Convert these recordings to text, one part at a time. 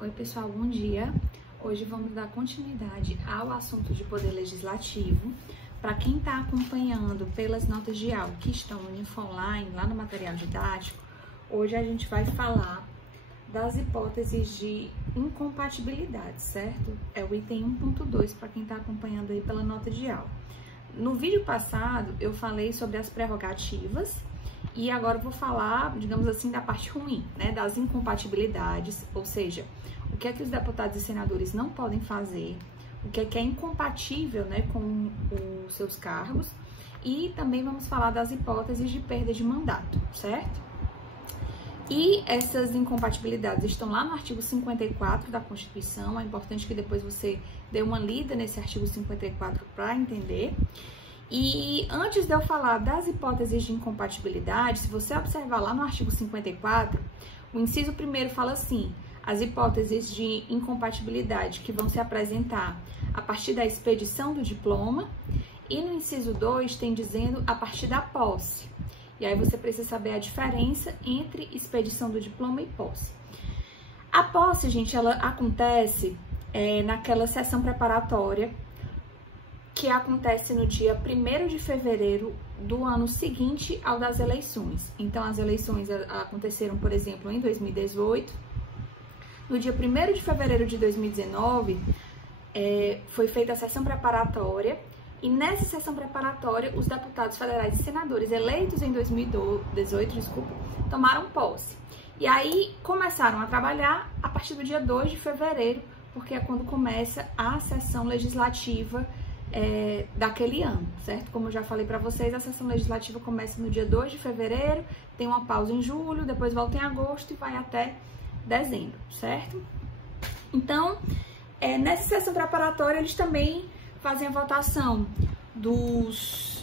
Oi pessoal, bom dia. Hoje vamos dar continuidade ao assunto de poder legislativo. Para quem está acompanhando pelas notas de aula que estão no Infoonline, lá no material didático, hoje a gente vai falar das hipóteses de incompatibilidade, certo? É o item 1.2 para quem está acompanhando aí pela nota de aula. No vídeo passado eu falei sobre as prerrogativas e agora eu vou falar, digamos assim, da parte ruim, né, das incompatibilidades, ou seja, o que é que os deputados e senadores não podem fazer, o que é incompatível, né, com os seus cargos, e também vamos falar das hipóteses de perda de mandato, certo? E essas incompatibilidades estão lá no artigo 54 da Constituição, é importante que depois você dê uma lida nesse artigo 54 para entender. E antes de eu falar das hipóteses de incompatibilidade, se você observar lá no artigo 54, o inciso 1º fala assim: as hipóteses de incompatibilidade que vão se apresentar a partir da expedição do diploma, e no inciso 2 tem dizendo a partir da posse. E aí você precisa saber a diferença entre expedição do diploma e posse. A posse, gente, ela acontece naquela sessão preparatória que acontece no dia 1º de fevereiro do ano seguinte ao das eleições. Então, as eleições aconteceram, por exemplo, em 2018. No dia 1º de fevereiro de 2019, foi feita a sessão preparatória, e nessa sessão preparatória, os deputados federais e senadores eleitos em 2018, tomaram posse. E aí, começaram a trabalhar a partir do dia 2 de fevereiro, porque é quando começa a sessão legislativa daquele ano, certo? Como eu já falei para vocês, a sessão legislativa começa no dia 2 de fevereiro, tem uma pausa em julho, depois volta em agosto e vai até dezembro, certo? Então, nessa sessão preparatória, eles também fazem a votação dos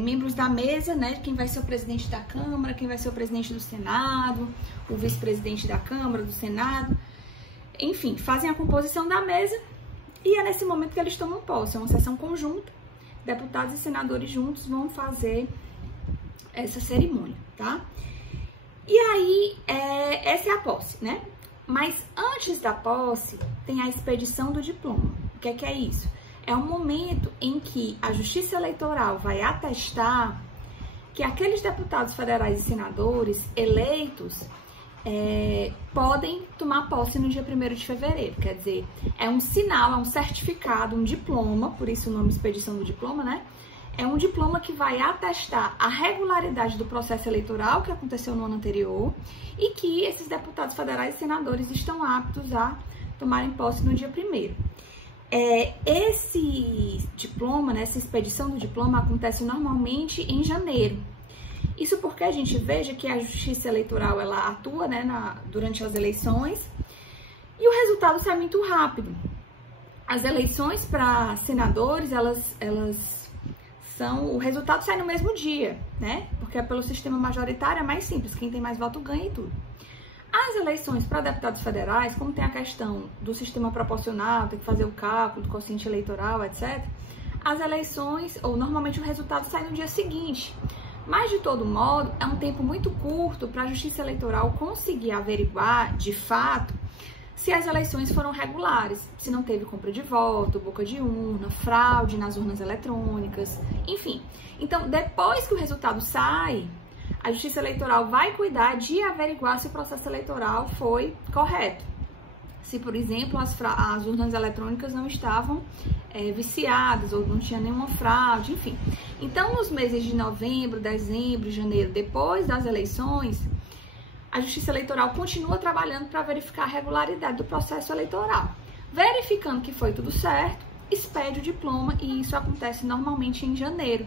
membros da mesa, né? Quem vai ser o presidente da Câmara, quem vai ser o presidente do Senado, o vice-presidente da Câmara, do Senado, enfim, fazem a composição da mesa. E é nesse momento que eles tomam posse, é uma sessão conjunta, deputados e senadores juntos vão fazer essa cerimônia, tá? E aí, essa é a posse, né? Mas antes da posse, tem a expedição do diploma. O que é isso? É um momento em que a Justiça Eleitoral vai atestar que aqueles deputados federais e senadores eleitos podem tomar posse no dia 1º de fevereiro, quer dizer, é um sinal, é um certificado, um diploma, por isso o nome expedição do diploma, né? É um diploma que vai atestar a regularidade do processo eleitoral que aconteceu no ano anterior e que esses deputados federais e senadores estão aptos a tomarem posse no dia 1º. Esse diploma, né, essa expedição do diploma acontece normalmente em janeiro. Isso porque a gente veja que a Justiça Eleitoral ela atua, né, durante as eleições e o resultado sai muito rápido. As eleições para senadores, o resultado sai no mesmo dia, né? Porque é pelo sistema majoritário, é mais simples, quem tem mais voto ganha e tudo. As eleições para deputados federais, como tem a questão do sistema proporcional, tem que fazer o cálculo do quociente eleitoral, etc. As eleições, ou normalmente o resultado sai no dia seguinte. Mas, de todo modo, é um tempo muito curto para a Justiça Eleitoral conseguir averiguar, de fato, se as eleições foram regulares, se não teve compra de voto, boca de urna, fraude nas urnas eletrônicas, enfim. Então, depois que o resultado sai, a Justiça Eleitoral vai cuidar de averiguar se o processo eleitoral foi correto. Se, por exemplo, as urnas eletrônicas não estavam viciadas ou não tinha nenhuma fraude, enfim. Então, nos meses de novembro, dezembro, janeiro, depois das eleições, a Justiça Eleitoral continua trabalhando para verificar a regularidade do processo eleitoral. Verificando que foi tudo certo, expede o diploma e isso acontece normalmente em janeiro.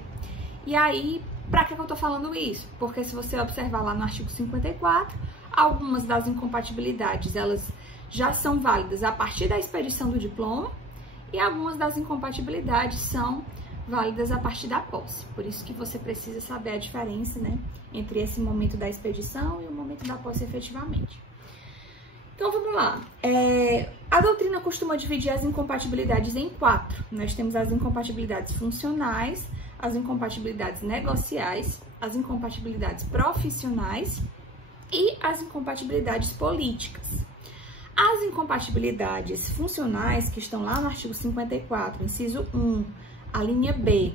E aí, para que eu tô falando isso? Porque se você observar lá no artigo 54, algumas das incompatibilidades, elas já são válidas a partir da expedição do diploma e algumas das incompatibilidades são válidas a partir da posse. Por isso que você precisa saber a diferença, né, entre esse momento da expedição e o momento da posse efetivamente. Então, vamos lá. A doutrina costuma dividir as incompatibilidades em 4. Nós temos as incompatibilidades funcionais, as incompatibilidades negociais, as incompatibilidades profissionais e as incompatibilidades políticas. As incompatibilidades funcionais que estão lá no artigo 54, inciso 1, a linha B,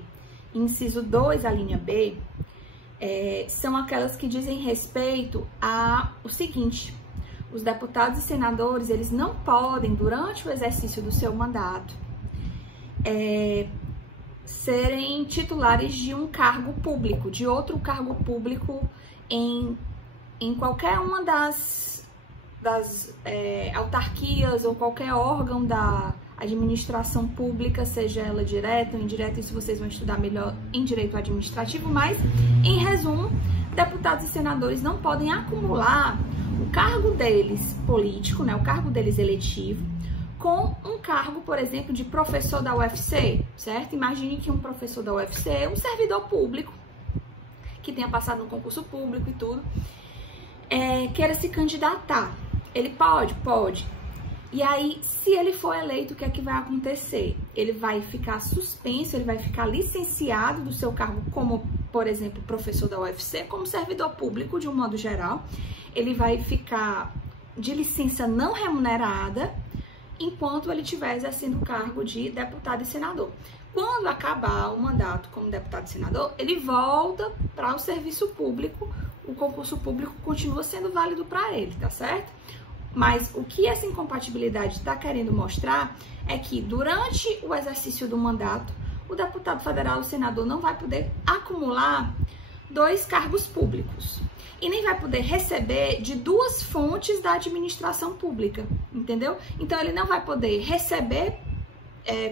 inciso 2, a linha B, são aquelas que dizem respeito ao seguinte: os deputados e senadores, eles não podem, durante o exercício do seu mandato, serem titulares de um cargo público, de outro cargo público em qualquer uma das autarquias ou qualquer órgão da administração pública, seja ela direta ou indireta. Isso vocês vão estudar melhor em direito administrativo, mas, em resumo, deputados e senadores não podem acumular o cargo deles político, né, o cargo deles eletivo, com um cargo, por exemplo, de professor da UFC, certo? Imagine que um professor da UFC é um servidor público, que tenha passado no concurso público e tudo, queira se candidatar. Ele pode? Pode. E aí, se ele for eleito, o que é que vai acontecer? Ele vai ficar suspenso, ele vai ficar licenciado do seu cargo como, por exemplo, professor da UFC, como servidor público, de um modo geral. Ele vai ficar de licença não remunerada, enquanto ele estiver exercendo o cargo de deputado e senador. Quando acabar o mandato como deputado e senador, ele volta para o serviço público, o concurso público continua sendo válido para ele, tá certo? Mas o que essa incompatibilidade está querendo mostrar é que durante o exercício do mandato, o deputado federal e o senador não vai poder acumular 2 cargos públicos e nem vai poder receber de 2 fontes da administração pública, entendeu? Então ele não vai poder receber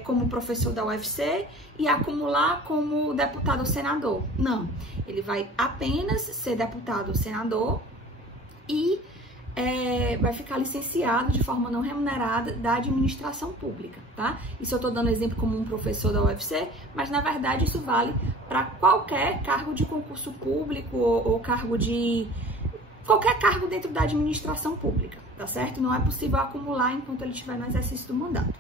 como professor da UFC e acumular como deputado ou senador. Não, ele vai apenas ser deputado ou senador e vai ficar licenciado de forma não remunerada da administração pública, tá? Isso eu tô dando exemplo como um professor da UFC, mas na verdade isso vale para qualquer cargo de concurso público ou cargo de... qualquer cargo dentro da administração pública, tá certo? Não é possível acumular enquanto ele estiver no exercício do mandato.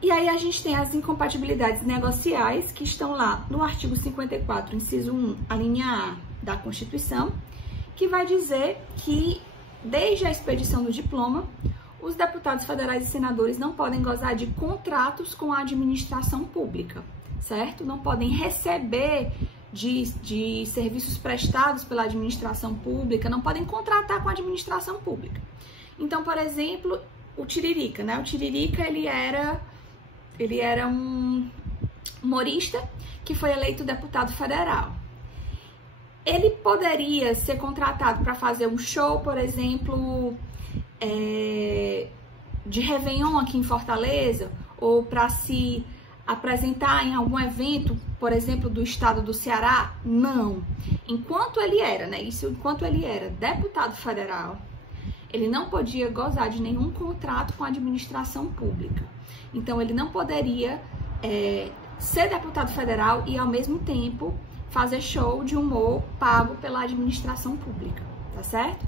E aí a gente tem as incompatibilidades negociais que estão lá no artigo 54, inciso 1, a linha A da Constituição, que vai dizer que, desde a expedição do diploma, os deputados federais e senadores não podem gozar de contratos com a administração pública, certo? Não podem receber de serviços prestados pela administração pública, não podem contratar com a administração pública. Então, por exemplo, o Tiririca, né? O Tiririca, ele era um humorista que foi eleito deputado federal. Ele poderia ser contratado para fazer um show, por exemplo, de Réveillon aqui em Fortaleza, ou para se apresentar em algum evento, por exemplo, do estado do Ceará? Não. Enquanto ele era, né? Isso enquanto ele era deputado federal, ele não podia gozar de nenhum contrato com a administração pública. Então, ele não poderia ser deputado federal e, ao mesmo tempo, fazer show de humor pago pela administração pública, tá certo?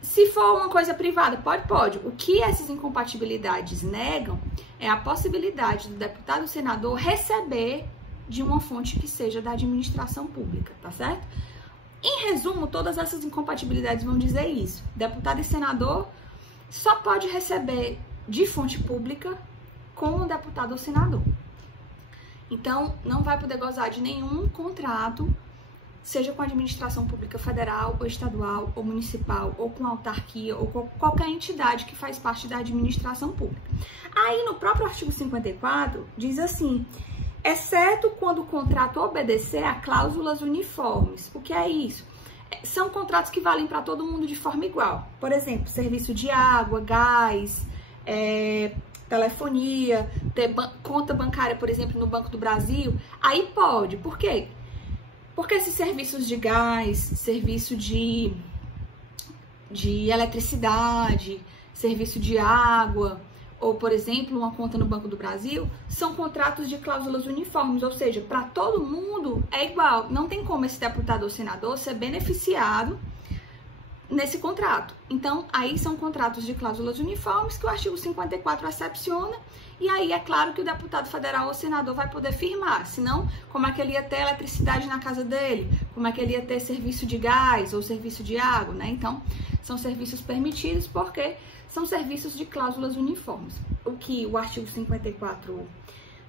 Se for uma coisa privada, pode. O que essas incompatibilidades negam é a possibilidade do deputado e senador receber de uma fonte que seja da administração pública, tá certo? Em resumo, todas essas incompatibilidades vão dizer isso. Deputado e senador só pode receber de fonte pública como deputado ou senador. Então, não vai poder gozar de nenhum contrato, seja com a administração pública federal, ou estadual, ou municipal, ou com autarquia, ou com qualquer entidade que faz parte da administração pública. Aí, no próprio artigo 54, diz assim: exceto quando o contrato obedecer a cláusulas uniformes. O que é isso? São contratos que valem para todo mundo de forma igual. Por exemplo, serviço de água, gás, telefonia, ter conta bancária, por exemplo, no Banco do Brasil. Aí pode. Por quê? Porque esses serviços de gás, serviço de eletricidade, serviço de água, ou, por exemplo, uma conta no Banco do Brasil, são contratos de cláusulas uniformes, ou seja, para todo mundo é igual. Não tem como esse deputado ou senador ser beneficiado nesse contrato. Então, aí são contratos de cláusulas uniformes que o artigo 54 excepciona, e aí é claro que o deputado federal ou senador vai poder firmar, senão como é que ele ia ter eletricidade na casa dele, como é que ele ia ter serviço de gás ou serviço de água, né? Então, são serviços permitidos porque são serviços de cláusulas uniformes. O que o artigo 54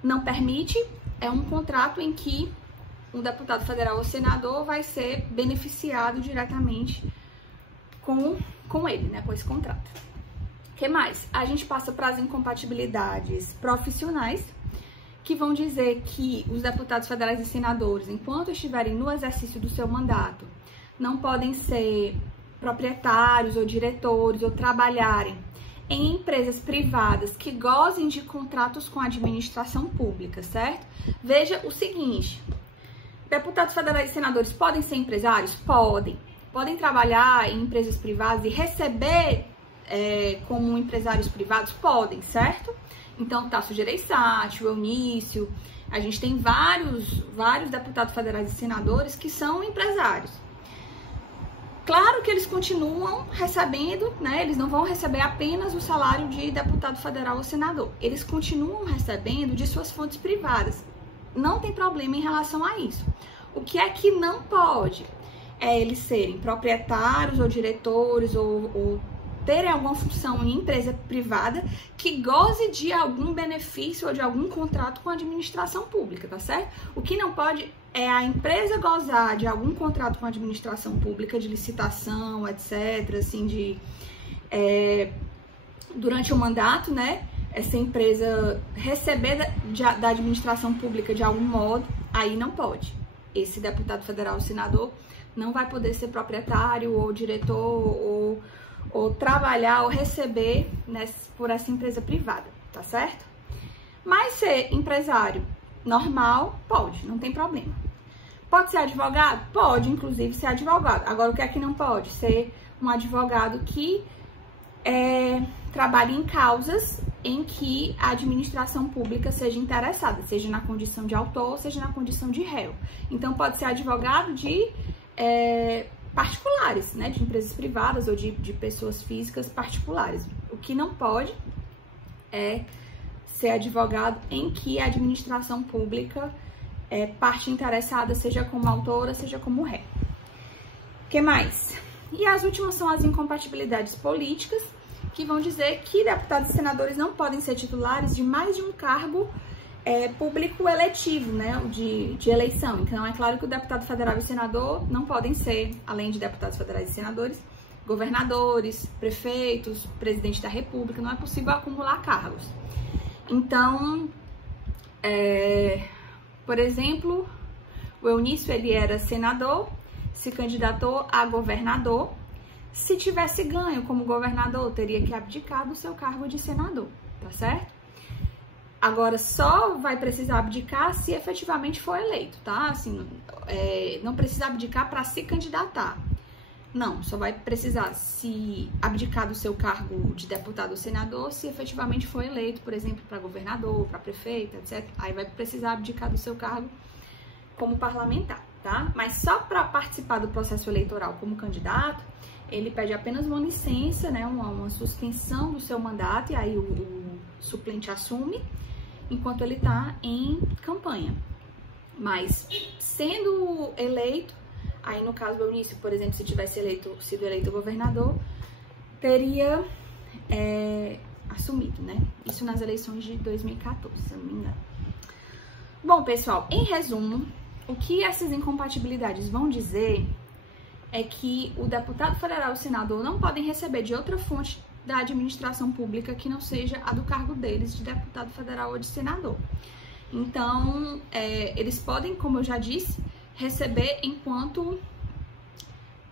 não permite é um contrato em que um deputado federal ou senador vai ser beneficiado diretamente com ele, né, com esse contrato. O que mais? A gente passa para as incompatibilidades profissionais, que vão dizer que os deputados federais e senadores, enquanto estiverem no exercício do seu mandato, não podem ser proprietários ou diretores ou trabalharem em empresas privadas que gozem de contratos com a administração pública, certo? Veja o seguinte, deputados federais e senadores podem ser empresários? Podem. Podem trabalhar em empresas privadas e receber como empresários privados? Podem, certo? Então, Tasso Gereissati, o Eunício, a gente tem vários deputados federais e senadores que são empresários. Claro que eles continuam recebendo, né? Eles não vão receber apenas o salário de deputado federal ou senador. Eles continuam recebendo de suas fontes privadas. Não tem problema em relação a isso. O que é que não pode? É eles serem proprietários ou diretores ou terem alguma função em empresa privada que goze de algum benefício ou de algum contrato com a administração pública, tá certo? O que não pode é a empresa gozar de algum contrato com a administração pública, de licitação, etc., assim, durante o mandato, né? Essa empresa receber da administração pública de algum modo, aí não pode. Esse deputado federal ou senador não vai poder ser proprietário ou diretor ou trabalhar ou receber, né, por essa empresa privada, tá certo? Mas ser empresário normal, pode, não tem problema. Pode ser advogado? Pode, inclusive, ser advogado. Agora, o que é que não pode? Ser um advogado que trabalhe em causas em que a administração pública seja interessada, seja na condição de autor, seja na condição de réu. Então, pode ser advogado de particulares, né, de empresas privadas ou de pessoas físicas particulares. O que não pode é ser advogado em que a administração pública parte interessada, seja como autora, seja como réu. O que mais? E as últimas são as incompatibilidades políticas, que vão dizer que deputados e senadores não podem ser titulares de mais de um cargo público eletivo, né, de eleição. Então, é claro que o deputado federal e senador não podem ser, além de deputados federais e senadores, governadores, prefeitos, presidente da república, não é possível acumular cargos. Então, por exemplo, o Eunício, ele era senador, se candidatou a governador. Se tivesse ganho como governador, teria que abdicar do seu cargo de senador, tá certo? Agora, só vai precisar abdicar se efetivamente for eleito, tá? Assim, não precisa abdicar para se candidatar. Não, só vai precisar se abdicar do seu cargo de deputado ou senador se efetivamente for eleito, por exemplo, para governador, para prefeito, etc. Aí vai precisar abdicar do seu cargo como parlamentar, tá? Mas só para participar do processo eleitoral como candidato, ele pede apenas uma licença, né, uma suspensão do seu mandato, e aí o suplente assume enquanto ele está em campanha. Mas, sendo eleito, aí no caso do Eunício, por exemplo, se tivesse sido eleito governador, teria assumido, né? Isso nas eleições de 2014, se eu não me engano. Bom, pessoal, em resumo, o que essas incompatibilidades vão dizer é que o deputado federal e o senador não podem receber de outra fonte da administração pública que não seja a do cargo deles de deputado federal ou de senador. Então, eles podem, como eu já disse, receber enquanto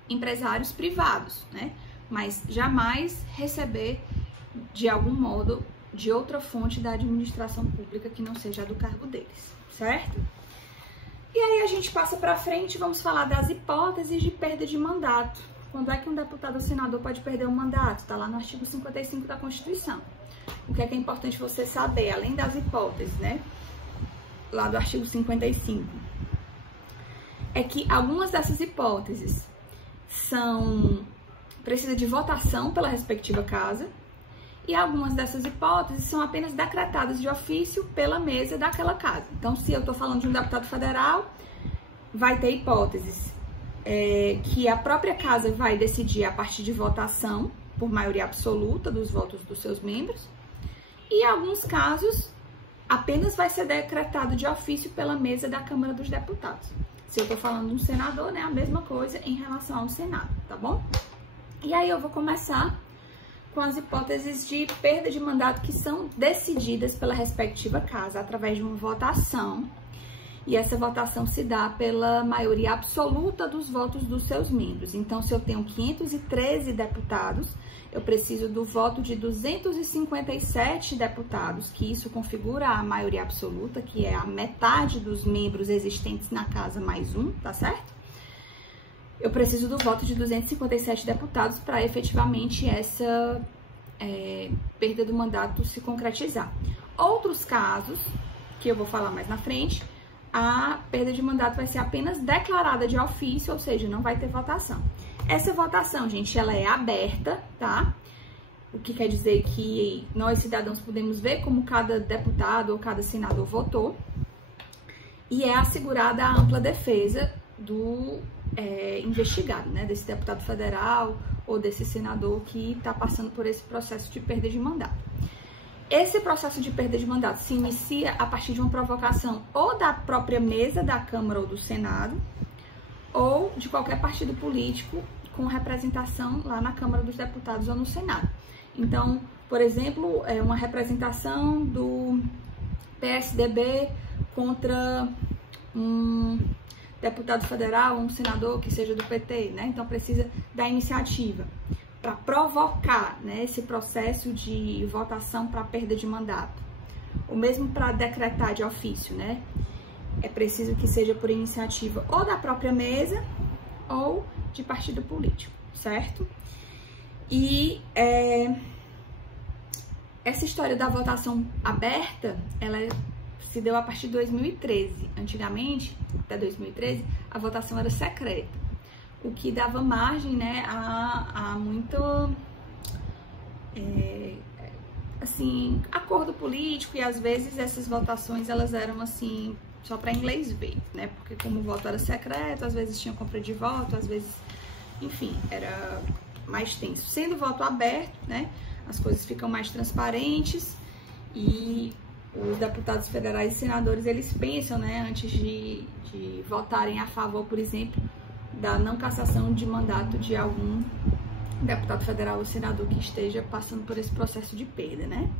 empresários privados, né? Mas jamais receber de algum modo de outra fonte da administração pública que não seja a do cargo deles, certo? E aí a gente passa para frente e vamos falar das hipóteses de perda de mandato. Quando é que um deputado ou senador pode perder o mandato? Está lá no artigo 55 da Constituição. O que é importante você saber, além das hipóteses, né? Lá do artigo 55. É que algumas dessas hipóteses são precisa de votação pela respectiva casa, e algumas dessas hipóteses são apenas decretadas de ofício pela mesa daquela casa. Então, se eu estou falando de um deputado federal, vai ter hipóteses que a própria casa vai decidir a partir de votação, por maioria absoluta dos votos dos seus membros, e em alguns casos, apenas vai ser decretado de ofício pela mesa da Câmara dos Deputados. Se eu estou falando de um senador, né, a mesma coisa em relação ao Senado, tá bom? E aí eu vou começar com as hipóteses de perda de mandato que são decididas pela respectiva casa através de uma votação. E essa votação se dá pela maioria absoluta dos votos dos seus membros. Então, se eu tenho 513 deputados, eu preciso do voto de 257 deputados, que isso configura a maioria absoluta, que é a metade dos membros existentes na casa mais um, tá certo? Eu preciso do voto de 257 deputados para efetivamente essa perda do mandato se concretizar. Outros casos, que eu vou falar mais na frente, a perda de mandato vai ser apenas declarada de ofício, ou seja, não vai ter votação. Essa votação, gente, ela é aberta, tá? O que quer dizer que nós, cidadãos, podemos ver como cada deputado ou cada senador votou, e é assegurada a ampla defesa do investigado, né? Desse deputado federal ou desse senador que está passando por esse processo de perda de mandato. Esse processo de perda de mandato se inicia a partir de uma provocação ou da própria mesa da Câmara ou do Senado, ou de qualquer partido político com representação lá na Câmara dos Deputados ou no Senado. Então, por exemplo, uma representação do PSDB contra um deputado federal ou um senador que seja do PT, né? Então, precisa da iniciativa para provocar, né, esse processo de votação para perda de mandato. O mesmo para decretar de ofício, né? É preciso que seja por iniciativa ou da própria mesa ou de partido político, certo? E essa história da votação aberta, ela se deu a partir de 2013. Antigamente, até 2013, a votação era secreta, o que dava margem, né, a muito, assim, acordo político, e às vezes essas votações, elas eram, assim, só para inglês ver, né, porque como o voto era secreto, às vezes tinha compra de voto, às vezes, enfim, era mais tenso. Sendo voto aberto, né, as coisas ficam mais transparentes e os deputados federais e senadores, eles pensam, né, antes de votarem a favor, por exemplo, da não cassação de mandato de algum deputado federal ou senador que esteja passando por esse processo de perda, né?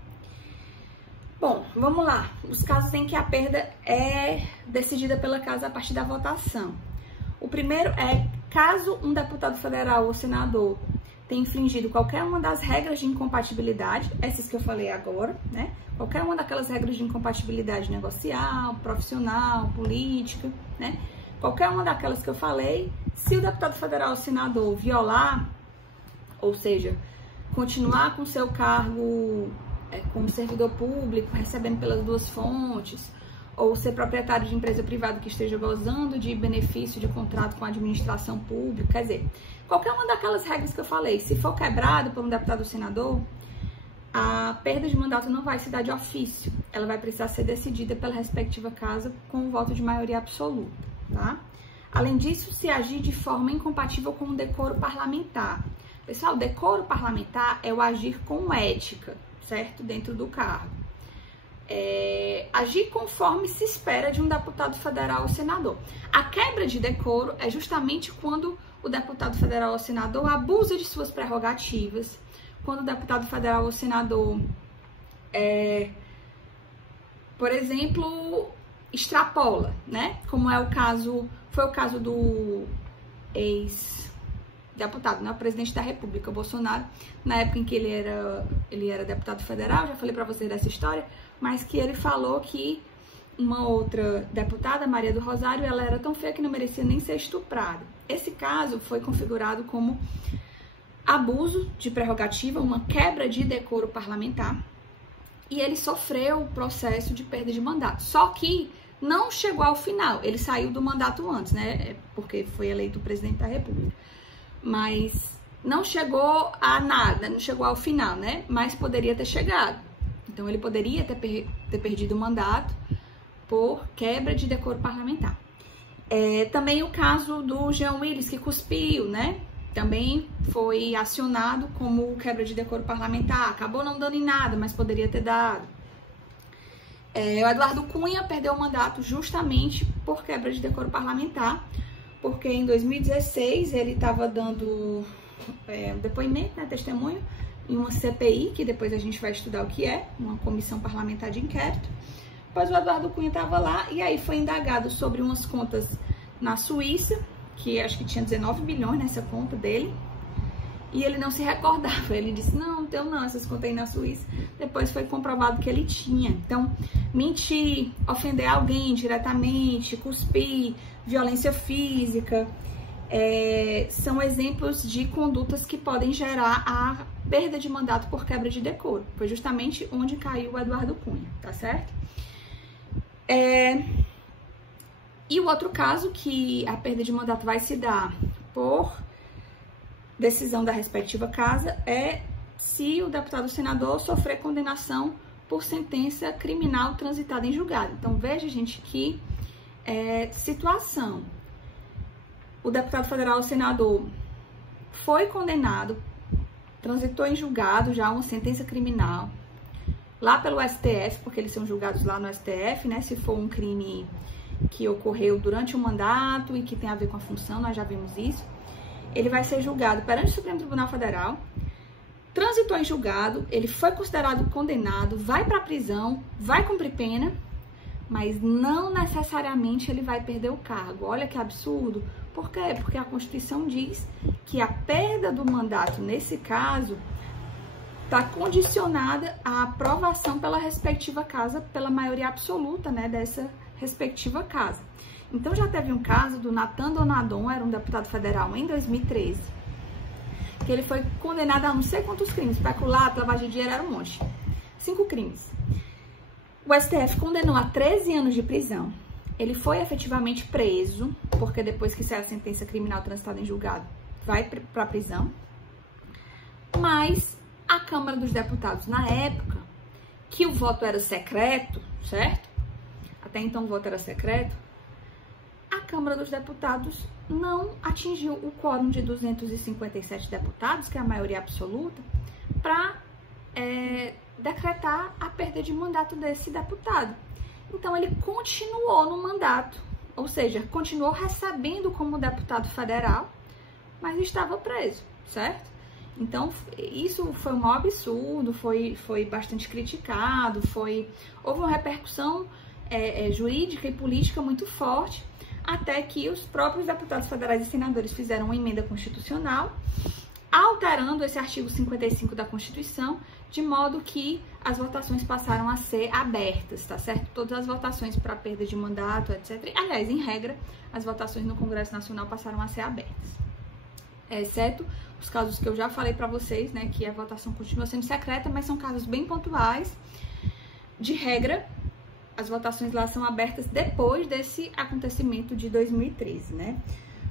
Bom, vamos lá. Os casos em que a perda é decidida pela casa a partir da votação. O primeiro é caso um deputado federal ou senador tenha infringido qualquer uma das regras de incompatibilidade, essas que eu falei agora, né? Qualquer uma daquelas regras de incompatibilidade negocial, profissional, política, né? Qualquer uma daquelas que eu falei, se o deputado federal ou senador violar, ou seja, continuar com seu cargo como servidor público, recebendo pelas duas fontes, ou ser proprietário de empresa privada que esteja gozando de benefício de contrato com a administração pública, quer dizer, qualquer uma daquelas regras que eu falei, se for quebrado por um deputado ou senador, a perda de mandato não vai se dar de ofício, ela vai precisar ser decidida pela respectiva casa com o voto de maioria absoluta. Tá? Além disso, se agir de forma incompatível com o decoro parlamentar. Pessoal, decoro parlamentar é o agir com ética, certo? Dentro do cargo. Agir conforme se espera de um deputado federal ou senador. A quebra de decoro é justamente quando o deputado federal ou senador abusa de suas prerrogativas, quando o deputado federal ou senador, por exemplo, extrapola, né? Como foi o caso do ex-deputado, né? O presidente da República, Bolsonaro, na época em que ele era deputado federal, já falei para vocês dessa história, mas que ele falou que uma outra deputada, Maria do Rosário, ela era tão feia que não merecia nem ser estuprada. Esse caso foi configurado como abuso de prerrogativa, uma quebra de decoro parlamentar, e ele sofreu o processo de perda de mandato. Só que não chegou ao final, ele saiu do mandato antes, né? Porque foi eleito presidente da República. Mas não chegou a nada, não chegou ao final, né? Mas poderia ter chegado. Então, ele poderia ter perdido o mandato por quebra de decoro parlamentar. Também o caso do Jean Willis, que cuspiu, né? Também foi acionado como quebra de decoro parlamentar. Acabou não dando em nada, mas poderia ter dado. O Eduardo Cunha perdeu o mandato justamente por quebra de decoro parlamentar, porque em 2016 ele estava dando depoimento, né, testemunho, em uma CPI, que depois a gente vai estudar o que é, uma comissão parlamentar de inquérito. Pois o Eduardo Cunha estava lá e aí foi indagado sobre umas contas na Suíça, que acho que tinha 19 bilhões nessa conta dele, e ele não se recordava. Ele disse, não tenho não, essas contas aí na Suíça. Depois foi comprovado que ele tinha. Então, mentir, ofender alguém diretamente, cuspir, violência física, são exemplos de condutas que podem gerar a perda de mandato por quebra de decoro. Foi justamente onde caiu o Eduardo Cunha, tá certo? E o outro caso que a perda de mandato vai se dar por decisão da respectiva casa é se o deputado ou senador sofrer condenação por sentença criminal transitada em julgado. Então, veja, gente, que situação. O deputado federal ou senador foi condenado, transitou em julgado já uma sentença criminal lá pelo STF, porque eles são julgados lá no STF, né? Se for um crime que ocorreu durante o mandato e que tem a ver com a função, nós já vimos isso. Ele vai ser julgado perante o Supremo Tribunal Federal, transitou em julgado, ele foi considerado condenado, vai para a prisão, vai cumprir pena, mas não necessariamente ele vai perder o cargo. Olha que absurdo. Por quê? Porque a Constituição diz que a perda do mandato, nesse caso, está condicionada à aprovação pela respectiva casa, pela maioria absoluta, né, dessa respectiva casa. Então, já teve um caso do Nathan Donadon, era um deputado federal em 2013, que ele foi condenado a não sei quantos crimes, peculato, lavagem de dinheiro, era um monte. 5 crimes. O STF condenou a 13 anos de prisão. Ele foi efetivamente preso, porque depois que sai a sentença criminal transitada em julgado, vai para a prisão. Mas a Câmara dos Deputados, na época, que o voto era secreto, certo? Até então o voto era secreto. A Câmara dos Deputados não atingiu o quórum de 257 deputados, que é a maioria absoluta, para decretar a perda de mandato desse deputado. Então, ele continuou no mandato, ou seja, continuou recebendo como deputado federal, mas estava preso, certo? Então, isso foi um absurdo, foi bastante criticado, houve uma repercussão jurídica e política muito forte, até que os próprios deputados federais e senadores fizeram uma emenda constitucional, alterando esse artigo 55 da Constituição, de modo que as votações passaram a ser abertas, tá certo? Todas as votações para perda de mandato, etc. Aliás, em regra, as votações no Congresso Nacional passaram a ser abertas. Exceto os casos que eu já falei para vocês, né, que a votação continua sendo secreta, mas são casos bem pontuais. De regra, as votações lá são abertas depois desse acontecimento de 2013, né?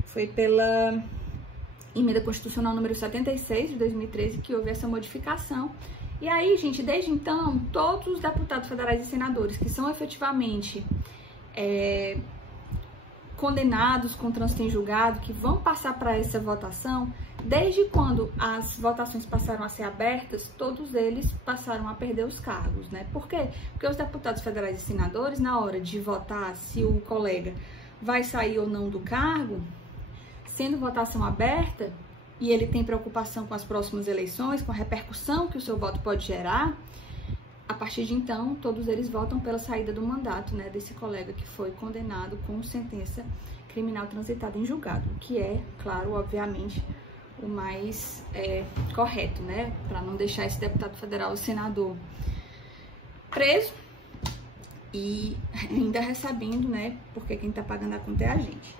Foi pela emenda constitucional número 76 de 2013 que houve essa modificação. E aí, gente, desde então, todos os deputados federais e senadores que são efetivamente condenados com trânsito em julgado, que vão passar para essa votação, desde quando as votações passaram a ser abertas, todos eles passaram a perder os cargos, né? Por quê? Porque os deputados federais e senadores, na hora de votar se o colega vai sair ou não do cargo, sendo votação aberta, e ele tem preocupação com as próximas eleições, com a repercussão que o seu voto pode gerar, a partir de então, todos eles votam pela saída do mandato, né, desse colega que foi condenado com sentença criminal transitada em julgado, que é, claro, obviamente, o mais correto, né, para não deixar esse deputado federal ou senador preso e ainda recebendo, né, porque quem está pagando a conta é a gente.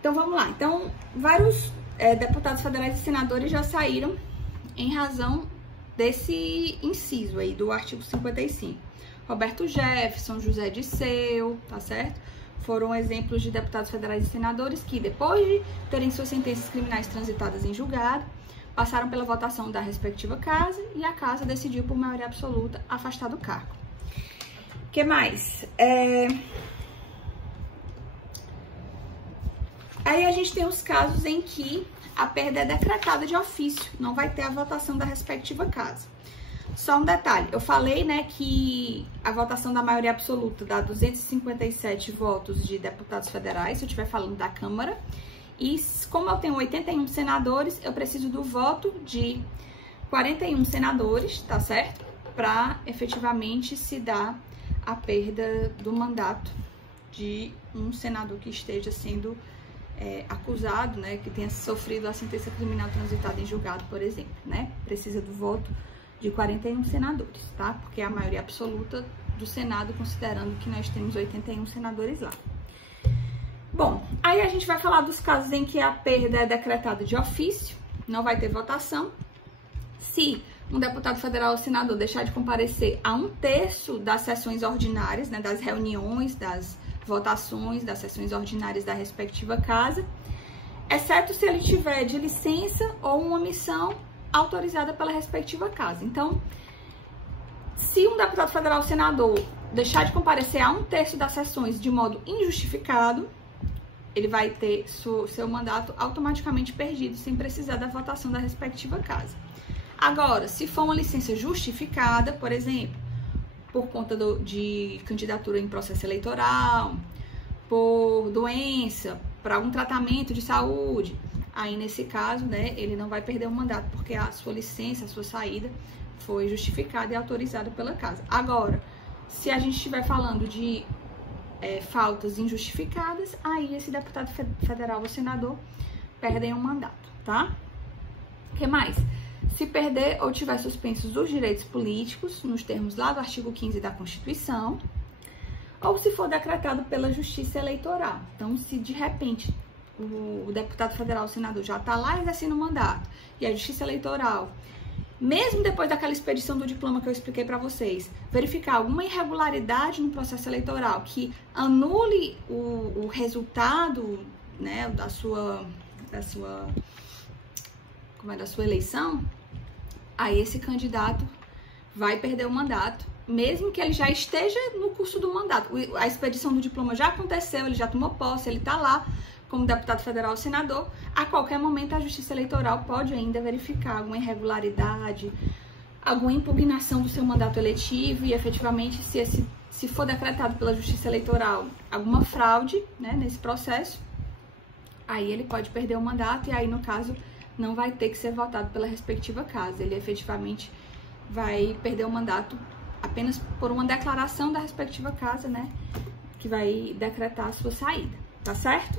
Então, vamos lá. Então, vários deputados federais e senadores já saíram em razão desse inciso aí do artigo 55. Roberto Jefferson, José Disseu, tá certo? Foram exemplos de deputados federais e senadores que, depois de terem suas sentenças criminais transitadas em julgado, passaram pela votação da respectiva casa e a casa decidiu, por maioria absoluta, afastar do cargo. O que mais? Aí a gente tem os casos em que a perda é decretada de ofício, não vai ter a votação da respectiva casa. Só um detalhe, eu falei, né, que a votação da maioria absoluta dá 257 votos de deputados federais, se eu estiver falando da Câmara, e como eu tenho 81 senadores, eu preciso do voto de 41 senadores, tá certo? Para efetivamente se dar a perda do mandato de um senador que esteja sendo acusado, né, que tenha sofrido a sentença criminal transitada em julgado, por exemplo, né? Precisa do voto de 41 senadores, tá? Porque é a maioria absoluta do Senado, considerando que nós temos 81 senadores lá. Bom, aí a gente vai falar dos casos em que a perda é decretada de ofício, não vai ter votação. Se um deputado federal ou senador deixar de comparecer a 1/3 das sessões ordinárias, né, das reuniões, das votações, das sessões ordinárias da respectiva casa, exceto se ele tiver de licença ou uma omissão autorizada pela respectiva casa. Então, se um deputado federal ou senador deixar de comparecer a 1/3 das sessões de modo injustificado, ele vai ter seu mandato automaticamente perdido, sem precisar da votação da respectiva casa. Agora, se for uma licença justificada, por exemplo, por conta de candidatura em processo eleitoral, por doença, para algum tratamento de saúde, aí nesse caso, né, ele não vai perder o mandato, porque a sua licença, a sua saída foi justificada e autorizada pela casa. Agora, se a gente estiver falando de faltas injustificadas, aí esse deputado federal ou senador perdem o mandato, tá? O que mais? Se perder ou tiver suspensos os direitos políticos, nos termos lá do artigo 15 da Constituição, ou se for decretado pela Justiça Eleitoral. Então, se de repente o deputado federal ou senador já está lá exercendo o mandato e a Justiça Eleitoral, mesmo depois daquela expedição do diploma que eu expliquei para vocês, verificar alguma irregularidade no processo eleitoral que anule o resultado, né, da sua eleição, aí esse candidato vai perder o mandato, mesmo que ele já esteja no curso do mandato. A expedição do diploma já aconteceu, ele já tomou posse, ele está lá como deputado federal ou senador. A qualquer momento a Justiça Eleitoral pode ainda verificar alguma irregularidade, alguma impugnação do seu mandato eletivo e efetivamente se for decretado pela Justiça Eleitoral alguma fraude, né, nesse processo, aí ele pode perder o mandato e aí no caso não vai ter que ser votado pela respectiva casa. Ele efetivamente vai perder o mandato apenas por uma declaração da respectiva casa, né, que vai decretar a sua saída, tá certo?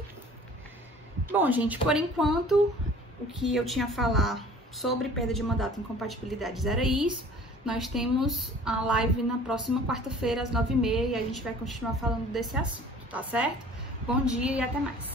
Bom, gente, por enquanto, o que eu tinha a falar sobre perda de mandato e incompatibilidades era isso. Nós temos a live na próxima quarta-feira, às 9h30, e a gente vai continuar falando desse assunto, tá certo? Bom dia e até mais!